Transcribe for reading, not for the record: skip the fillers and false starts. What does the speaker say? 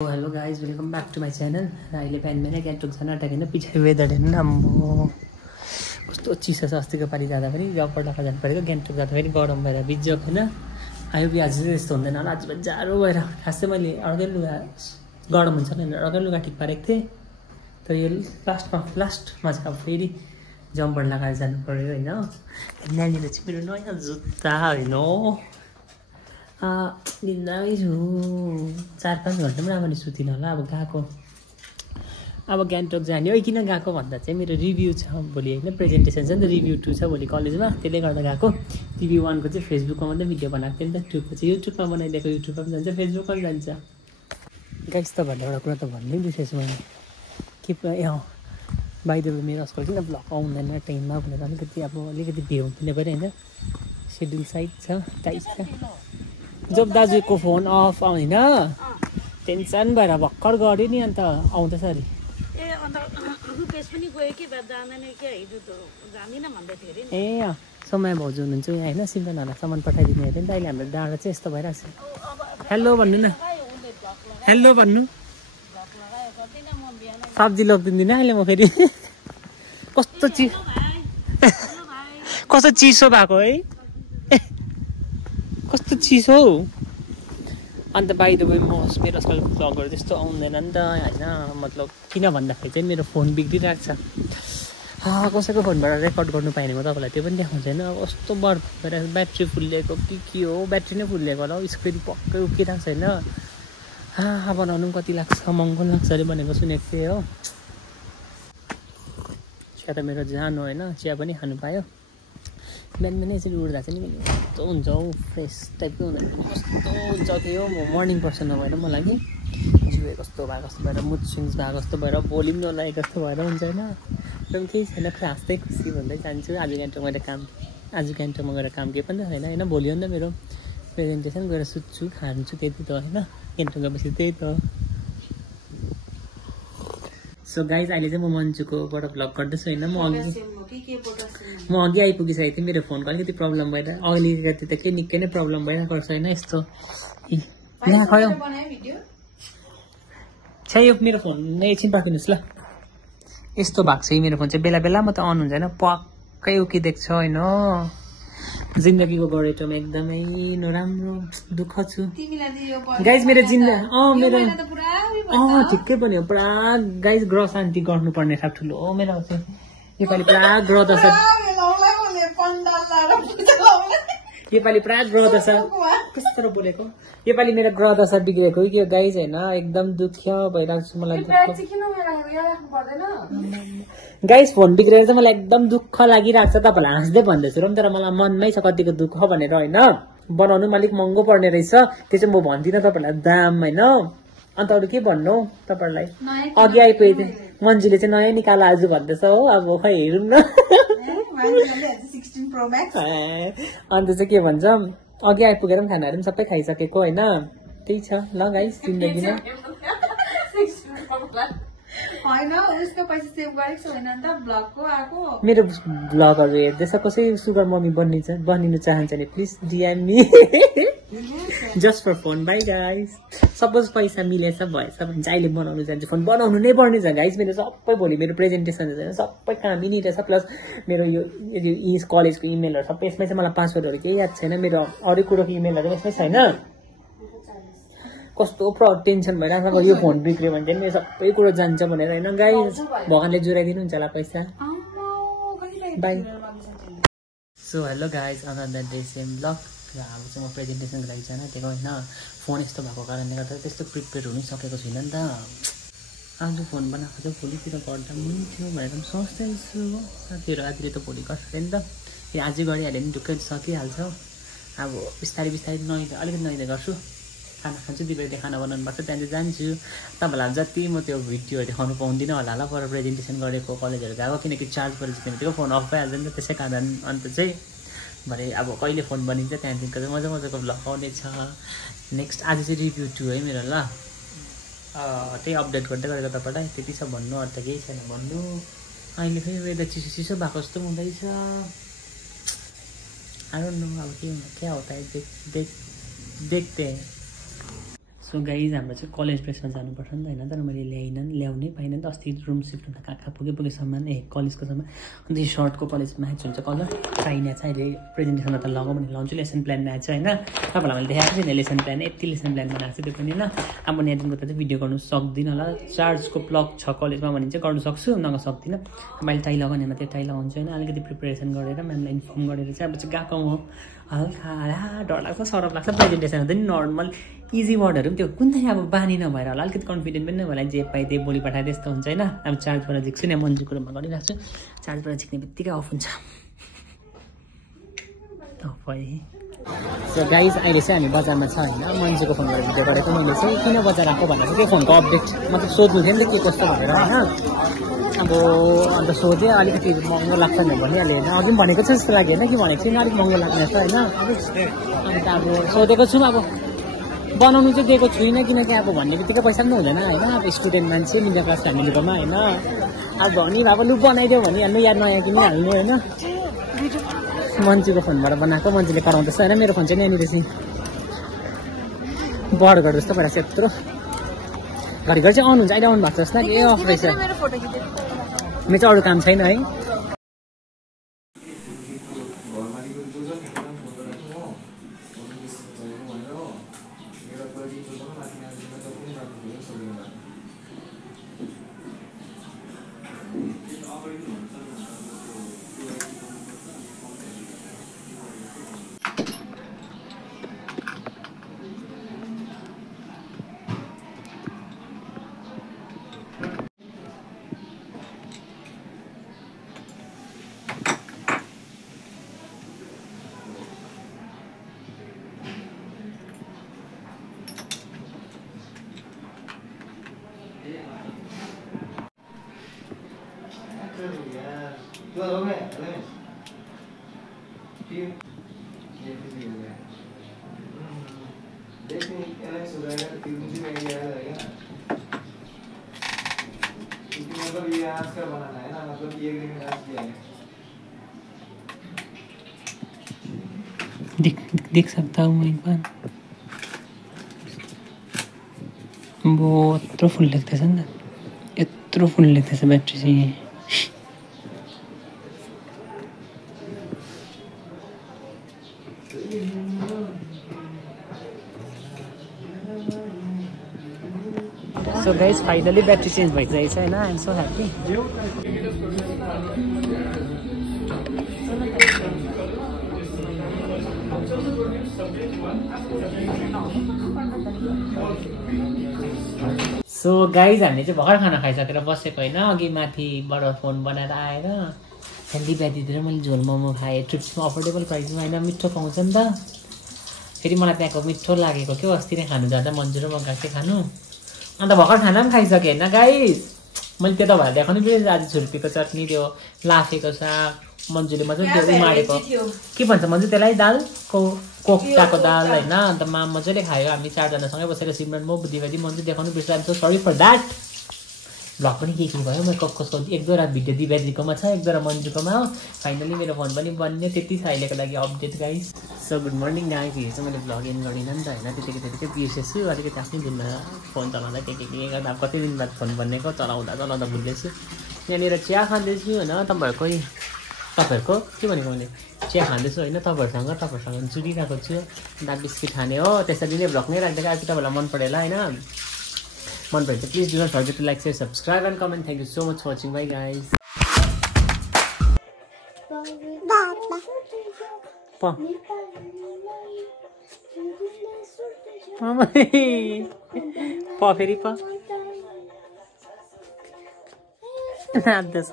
Hello guys welcome back to my channel. र अहिले बिहान बिहानै गान्तोक जान आँटेको होइन। पछाडि वेदर हेर्नु न, आम्बो कस्तो चिसो छ। अस्तिको पालि जाँदा पनि गफडका जानु परेको, गान्तोक जाँदा पनि गरम भएर बिजोक होइन। आयो कि आज चाहिँ यस्तो हुँदैन होला, आज पनि जाडो भएर। खास चाहिँ मैले अर्कै लुगा गरम हुन्छ भनेर अर्कै लुगा ठिक पारेको थिएँ, तर यो लास्टमा चाहिँ अब फेरि जम्पर लगाएर जानु पऱ्यो होइन। यहाँनिर चाहिँ मेरो नयाँ जुत्ता होइन, निन्दै छु। 4-5 घन्टा पनि राम्ररी सुतिनँ होला। अब गएको, अब गान्तोक जाने हो। किन गएको भन्दा चाहिँ मेरो रिभ्यू छ भोलि होइन, प्रेजेन्टेसन छ नि त। रिभ्यू 2 छ भोलि कलेजमा, त्यसले गर्दा गएको। रिभ्यू 1 को चाहिँ फेसबुकमा मात्रै भिडियो बनाएको थिएँ नि त। 2 को चाहिँ युट्युबमा बनाइदिएको, युट्युबमा पनि जान्छ, फेसबुकमा पनि जान्छ। गाइस तपाईँहरूले एउटा कुरा त भन्नै बिर्सेछु मैले, के बाइ द वे मेरो आजकल किन ब्लग आउँदैन टाइममा भनेर अलिकति भ्याउँदिनँ पनि होइन। सेड्युल साइड छ, टाइट छ। जब दाजुको फोन अफ होइन, टेन्सन भएर भर्खर गऱ्यो नि, अन्त आउँदैछ अरे। ए समय भाउजू हुनुहुन्छ यहाँ होइन, सिम्पनहरूलाई सामान पठाइदिने अरे नि त। अहिले हाम्रो डाँडा चाहिँ यस्तो भइरहेको छ। हेलो भन्नु न, हेलो भन्नु। सब्जी लगिदिँदिनँ अहिले म फेरि। कस्तो चिसो भएको है, कस्तो चिसो हौ। अन्त बाइ द वे मेरो आजकल भ्लगहरू त्यस्तो आउँदैन नि त होइन। मतलब किन भन्दाखेरि चाहिँ मेरो फोन बिग्रिरहेको छ। कसैको फोनबाट रेकर्ड गर्नु पाएँ भने म तपाईँलाई त्यो पनि देखाउँछ होइन। अब कस्तो बर्फ भएर ब्याट्री फुल्लिएको के हो, ब्याट्री नै फुल्लिएको होला हौ। स्क्रिन पक्कै उकिरहेको छ होइन। बनाउनु पनि कति लाग्छ, महँगो लाग्छ अरे भनेको सुनेको थिएँ हो। चिया त मेरो जानु होइन, चिया पनि खानु पायो। बिहान बिहानै यसरी उड्दा चाहिँ नि कस्तो हुन्छ हौ, फ्रेस टाइपको हुँदैन, कस्तो हुन्छ त्यो। म मर्निङ पर्सन नभएर मलाई कि जिउ कस्तो भएर मुड स्विङ्स भएको जस्तो भएर, भोलि पनि नलागेको जस्तो भएर हुन्छ होइन। एकदम केही छैन, हाँस्दै खुसी भन्दै जान्छु। आज गान्तोकमा गएर काम केही पनि छैन होइन। भोलि हो नि त मेरो प्रेजेन्टेसन, गएर सुत्छु, खान्छु, त्यति त होइन। गान्तोक गएपछि त्यही त। सो गाइज अहिले चाहिँ म मन्चुकोबाट भ्लग गर्दैछु होइन। म अघि आइपुगिसकेको थिएँ। मेरो फोनको अलिकति प्रब्लम भएर, अलिकति त के निकै नै प्रब्लम भइरहेको छ होइन। यस्तो यहाँ खयो छ यो मेरो फोन, एकछिन पर्खिनुहोस् ल। यस्तो भएको छ मेरो फोन चाहिँ, बेला बेला म त अन हुन्छ होइन, पक्कै उकि देख्छ होइन। जिन्दगीको गरेटोमा एकदमै नराम्रो दुःख छु गाइज। मेरो मेरो ठिकै पनि हो। पुरा गाइज ग्रह शान्ति गर्नुपर्ने छ ठुलो मेरो चाहिँ। योपालि पुरा ग्रह दशा, योपालि पुरा ग्रह दशा कस्तो बोलेको। योपालि मेरो ग्रह दशा बिग्रेको कि गाइज होइन। एकदम दुःख भइरहेको छ मलाई। गाइज फोन बिग्रेर चाहिँ मलाई एकदम दुःख लागिरहेको छ। तपाईँलाई हाँस्दै भन्दैछु र, तर मलाई मनमै छ कतिको दुःख भनेर होइन। बनाउनु पनि अलिक महँगो पर्ने रहेछ, त्यो चाहिँ म भन्दिनँ तपाईँलाई दाम होइन। अन्त अरू के भन्नु तपाईँहरूलाई, अघि आइपुगेको थिएँ। मन्जुले चाहिँ नयाँ निकाल आज भन्दैछ हो। अब खै हेरौँ न। अन्त चाहिँ के भन्छ, अघि आइपुगेर पनि खानाहरू पनि सबै खाइसकेको होइन। त्यही छ ल गाइस जिन्दगीमा। मेरो भ्लगहरू हेर्दैछ कसै सुगर मम्मी बनिनु चाहन्छ नि please DM me, just for phone. Bye guys. Suppose पैसा मिलेछ भएछ भने चाहिँ अहिले बनाउनु जान्छु। फोन बनाउनु नै पर्ने छ गाइस। मेरो सबै भोलि मेरो प्रेजेन्टेसन छैन, सबै काम यहीँ रहेछ। प्लस मेरो यो कलेजको इमेलहरू सबै यसमै छ। मलाई पासवर्डहरू केही याद छैन। मेरो अरू कुरोको इमेलहरू यसमै छैन। कस्तो टेन्सन भइरहेको छ। यो फोन बिग्रियो भने चाहिँ मेरो सबै कुरो जान्छ भनेर होइन गाइस। भगवान्ले जुराइदिनु हुन्छ होला पैसा। By. So hello guys, another day same blog. र अब चाहिँ म प्रेजेन्टेसनको लागि जान आँटेको होइन। फोन यस्तो भएको कारणले गर्दा त्यस्तो प्रिपेयर हुनै सकेको छुइनँ नि त। आज फोन बनाएको चाहिँ भोलितिर गर्दा हुन्थ्यो भनेर पनि सोच्दैछु। साथीहरू आजले त भोलि गर्छ अरे नि त। यो आजै गरिहाल्यो भने ढुक्कै सकिहाल्छ। अब बिस्तारै अलिकति नैदे गर्छु। खाना खान्छु, दिवाली खाना बनाउनु पर्छ, त्यहाँदेखि जान्छु। तपाईँलाई जति म त्यो भिडियोहरू देखाउनु पाउँदिनँ होला पर प्रेजेन्टेसन गरेको कलेजहरू गएको, किनकि चार्ज परेपछि बित्तिकै फोन अफ भइहाल्छ नि त। त्यसै कारण अन्त चाहिँ भरे अब कहिले फोन बनिन्छ त्यहाँदेखिको चाहिँ मजाको भ्लग आउने छ। नेक्स्ट आज चाहिँ रिभ्यू 2 है मेरो ल। त्यही अपडेट गर्दै गरेको तपाईँलाई त्यति छ भन्नु, अरू त केही छैन भन्नु। अहिले फेरि वेदर चिसो भएको जस्तो हुँदैछ। आई डोन्ट नो अब के होता है, देखते हैं। सो गाइज हाम्रो चाहिँ कलेज ड्रेसमा जानुपर्छ नि त होइन, तर मैले ल्याउनै पाइनँ नि त। अस्ति रुम सिफ्ट हुँदा कहाँ पुगे सामान कलेजको सामान। अन्त यो सर्टको कलेज म्याच हुन्छ कलर चाहिने छ। अहिले प्रेजेन्टेसनमा त लगाउँ भने लाउँछु, लेसन प्लान म्याच छ होइन। तपाईँलाई मैले देखाएको थिएँ नि लेसन प्लान, यति लेसन प्लान बनाएको छु त्यो पनि होइन। अब म यहाँदेखिको त चाहिँ भिडियो गर्नु सक्दिनँ होला, चार्जको प्लग छ कलेजमा भने चाहिँ गर्नु सक्छु, नगर्नु सक्दिनँ। मैले टाइ लगाउनेमा त्यो टाइ लगाउँछु होइन। अलिकति प्रिपेरेसन गरेर म्यामलाई इन्फर्म गरेर चाहिँ अब चाहिँ गएको म हल्का डर लाग्छ, सरप लाग्छ। प्रेजेन्टेसन हुँदा नि नर्मल इजी वर्डहरू पनि त्यो कुन चाहिँ अब बानी नभएर होला, अलिकति कन्फिडेन्ट पनि नभएर जे पाएँ त्यही बोली पठाए त्यस्तो हुन्छ होइन। अब चार्जबाट झिक्छु नि, मन्जुको रुममा गरिरहेको छु, चार्जबाट झिक्ने बित्तिकै अफ हुन्छ। सो गाइज अहिले चाहिँ हामी बजारमा छ होइन। मन्जुको फोनबाट भिडियो गरेको मैले चाहिँ किन बजार आएको भनेर चाहिँ त्यो फोनको अपडेट मतलब सोध्नु थियो नि त के कस्तो भनेर होइन। अब अन्त सोधेँ, अलिकति महँगो लाग्छ भनेर भनिहाल्यो होइन। अझै भनेको छ जस्तो लाग्यो होइन कि भनेको चाहिँ अलिक महँगो लाग्ने छ होइन। अन्त अब सोधेको छु, अब बनाउनु चाहिँ दिएको छुइनँ किनकि अब भन्ने बित्तिकै पैसा पनि हुँदैन होइन। अब स्टुडेन्ट मान्छे मिडल क्लास फ्यामिलीकोमा होइन। अब भनी अब लु बनाइदेऊ भनिहाल्नु, या नयाँ किनिहाल्नु होइन। मन्जुको फोनबाट बनाएको, मन्जुले कराउँदैछ होइन। मेरो फोन चाहिँ यहाँनिर चाहिँ बर्गर जस्तो भएर चाहिँ यत्रो घरिघरि चाहिँ अन हुन्छ, अहिले अन भएको छ जस्तो ए अफ रहेछ। मेरो चाहिँ अरू काम छैन है। देख सकता हूँ एक बार। वो यत्रो फुल लेख्दैछ नि त, यत्रो फुल लेख्दैछ ब्याट्री चाहिँ। So guys finally battery change भइसकेको छ होइन। I am so happy. So guys हामीले चाहिँ भर्खर खाना खाइसकेर बसेको होइन। अघि माथिबाट फोन बनाएर आएर हेल्दी ब्यादीतिर मैले झोल मोमो खाएँ ट्रिप्समा, अफोर्डेबल प्राइसमा होइन। मिठो पाउँछ नि त, फेरि मलाई त्यहाँको मिठो लागेको क्या। अस्ति नै खानु जाँदा मन्जु र म गएको थिएँ खानु, अन्त भर्खर खाना पनि खाइसकेँ होइन गाइज। मैले त्यो तपाईँलाई देखाउनु बिर्सेँ, आज छुर्पीको चटनी, त्यो लाफेको साग, मन्जुले मजाले त्यो उमारेको के भन्छ मन्जु त्यसलाई, दालको कोफ्ताको दाल होइन। अन्त मजाले खायो हामी चारजनासँगै बसेर, सिमरन म बुद्धिवादी मन्जु देखाउनु बिर्सेँ। I'm so sorry for that. Vlog पनि के भयो, म कसको एक दुईवटा भिडियो दिवालीकोमा छ, एक दुईवटा मन्जुकोमा हो। फाइनली मेरो फोन पनि बन्यो, त्यति छ अहिलेको लागि update guys. So good morning guys. हिजो चाहिँ मैले भ्लग इन गरिनँ नि त होइन, त्यतिकै बिर्सेछु अलिकति आफ्नै दिनमा फोन चलाउँदा के गर्दा। कति दिन बाद फोन बनेको, चलाउँदा भुल्दैछु। यहाँनिर चिया खाँदैछु होइन। तपाईँहरूको के भनेको मैले चिया खाँदैछु होइन। तपाईँहरूसँग जुडिरहेको छु। दा बिस्किट खाने हो, त्यसरी नै भ्लग नै राख्दै गएको। तपाईँलाई मन परेन होइन, मन पऱ्यो चाहिँ please do not forget to like, share, subscribe and comment. Thank you so much for watching. Bye guys. फेरि नाच्दैछ